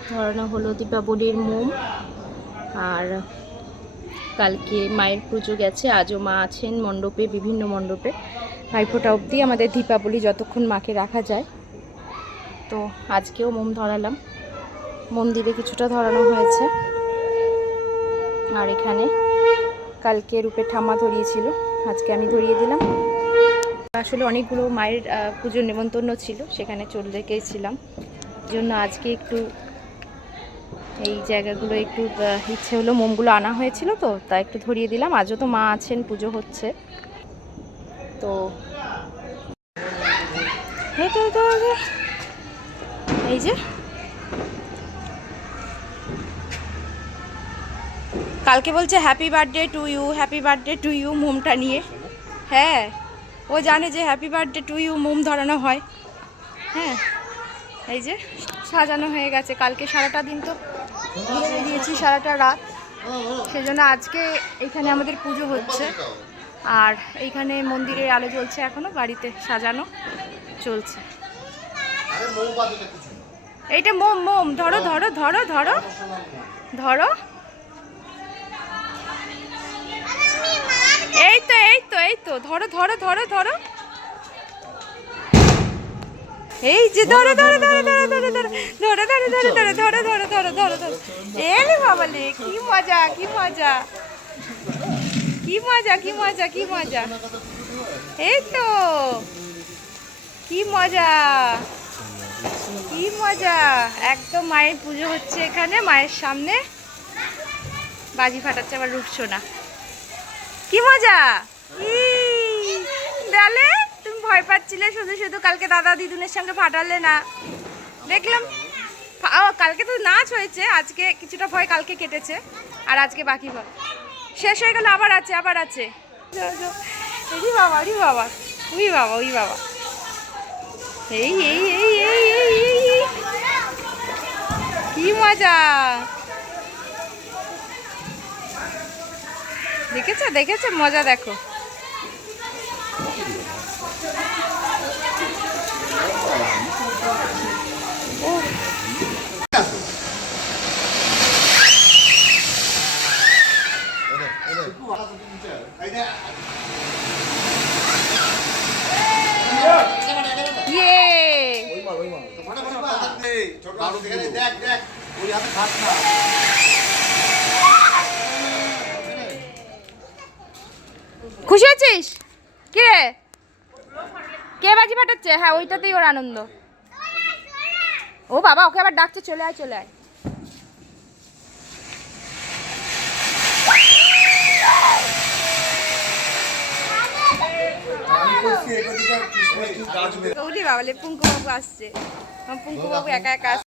ধরানো হলো দীপাবলির মোম। আর কালকে মায়ের পুজো গেছে, আজও মা আছেন মণ্ডপে, বিভিন্ন মণ্ডপে। ভাইফোঁটা অবধি আমাদের দীপাবলি যতক্ষণ মাকে রাখা যায়। তো আজকেও মোম ধরালাম। মন্দিরে কিছুটা ধরানো হয়েছে। আর এখানে কালকে রূপে ঠাম্মা ধরিয়েছিল। আজকে আমি ধরিয়ে দিলাম। আসলে অনেকগুলো মায়ের পুজোর নেমন্তন্ন ছিল, সেখানে চলে গিয়েছিলাম জন্য আজকে একটু এই জায়গাগুলো একটু ইচ্ছে হলো মোমগুলো আনা হয়েছিল তো, তা একটু ধরিয়ে দিলাম। আজও তো মা আছেন, পুজো হচ্ছে। তো এই যে। কালকে বলছে happy birthday to you happy birthday to you মোমটা নিয়ে। হ্যাঁ ও জানে যে হ্যাপি বার্থডে টু ইউ মোম ধরানো হয়। হ্যাঁ এই যে, সাজানো হয়ে গেছে। কালকে সারাটা দিন তো ঘুরে দিয়েছি সারাটা রাত। সেজন্য আজকে এখানে আমাদের পুজো হচ্ছে। আর এইখানে মন্দিরের আলো জ্বলছে এখনও, বাড়িতে সাজানো চলছে। এইটা মোম মোম, ধরো ধরো ধরো ধরো ধরো। এই তো এই তো এই তো, ধরো ধরো ধরো ধরো। এই যে ধরো ধরো ধরো। ধরো ধরো ধরো ধরো ধরো ধরো ধরো ধরো ধরো ধরো ধরো ধরো। এলে বাবা লে কি মজা কি মজা। কি মজা কি মজা কি মজা। এই তো। কি মজা। কি মজা। একদম মায়ের পুজো হচ্ছে এখানে মায়ের সামনে। বাজি ফাটাচ্ছে আবার রুটছো না কি মজা। তুমি ভয় পাচ্ছিলে শুধু শুধু কালকে দাদা দিদুনের সঙ্গে ফাটালে না। দেখলাম কালকে তো নাচ হয়েছে, আজকে কিছুটা ভয় কালকে কেটেছে, আর আজকে বাকি ভয় শেষ হয়ে গেল আবার আছে আবার আছে। এই বাবা রি বাবা উই বাবা উই বাবা এই এই এই এই এই। কি মজা দেখেছ দেখেছ, মজা দেখো দেখ দেখ। ওই হাতে খাস না। খুশি হচ্ছিস কি রে কে বাজি ফাটাচ্ছে? হ্যাঁ ওইটাতেই ওর আনন্দ। ও বাবা ওকে আবার ডাকছে চলে আয় চলে আয়। ওরে বাবা পুঙ্কু বাবু আসছে। পুঙ্কু বাবু একা একা আসছে।